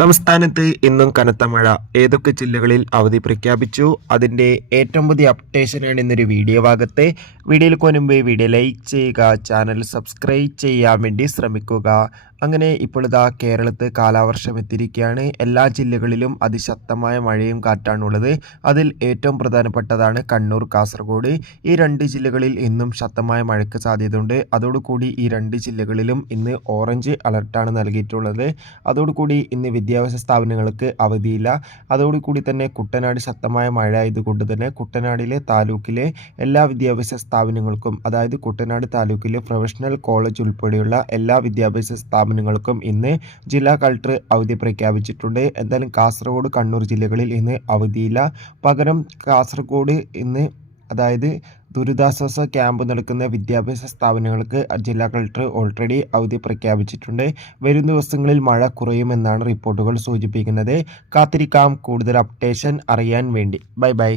സംസ്ഥാനത്ത് ഇന്നും കനത്ത മഴ. ഏതൊക്കെ ജില്ലകളിൽ അവധി പ്രഖ്യാപിച്ചു? അതിൻ്റെ ഏറ്റവും പുതിയ അപ്ഡേഷനാണ് ഇന്നൊരു വീഡിയോ ഭാഗത്ത്. വീഡിയോയിൽ മുൻപ് വീഡിയോ ലൈക്ക് ചെയ്യുക, ചാനൽ സബ്സ്ക്രൈബ് ചെയ്യാൻ വേണ്ടി ശ്രമിക്കുക. അങ്ങനെ ഇപ്പോഴിതാ കേരളത്തിൽ കാലവർഷം എത്തിയിരിക്കുകയാണ്. എല്ലാ ജില്ലകളിലും അതിശക്തമായ മഴയും കാറ്റാണുള്ളത്. അതിൽ ഏറ്റവും പ്രധാനപ്പെട്ടതാണ് കണ്ണൂർ, കാസർഗോഡ്. ഈ രണ്ട് ജില്ലകളിൽ ഇന്നും ശക്തമായ മഴയ്ക്ക് സാധ്യതയുണ്ട്. അതോടുകൂടി ഈ രണ്ട് ജില്ലകളിലും ഇന്ന് ഓറഞ്ച് അലർട്ടാണ് നൽകിയിട്ടുള്ളത്. അതോടുകൂടി ഇന്ന് വിദ്യാഭ്യാസ സ്ഥാപനങ്ങൾക്ക് അവധിയില്ല. അതോടുകൂടി തന്നെ കുട്ടനാട് ശക്തമായ മഴ ആയതുകൊണ്ട് തന്നെ കുട്ടനാടിലെ താലൂക്കിലെ എല്ലാ വിദ്യാഭ്യാസ സ്ഥാപനങ്ങൾക്കും, അതായത് കുട്ടനാട് താലൂക്കിലെ പ്രൊഫഷണൽ കോളേജ് ഉൾപ്പെടെയുള്ള എല്ലാ വിദ്യാഭ്യാസ സ്ഥാപനങ്ങൾക്കും ഇന്ന് ജില്ലാ കളക്ടർ അവധി പ്രഖ്യാപിച്ചിട്ടുണ്ട്. എന്തായാലും കാസർഗോഡ്, കണ്ണൂർ ജില്ലകളിൽ ഇന്ന് അവധിയില്ല. പകരം കാസർഗോഡ് ഇന്ന്, അതായത് ദുരിതാശ്വാസ ക്യാമ്പ് നടക്കുന്ന വിദ്യാഭ്യാസ സ്ഥാപനങ്ങൾക്ക് ജില്ലാ കളക്ടർ ഓൾറെഡി അവധി പ്രഖ്യാപിച്ചിട്ടുണ്ട്. വരും ദിവസങ്ങളിൽ മഴ കുറയുമെന്നാണ് റിപ്പോർട്ടുകൾ സൂചിപ്പിക്കുന്നത്. കാത്തിരിക്കാം കൂടുതൽ അപ്ഡേഷൻ അറിയാൻ വേണ്ടി. ബൈ.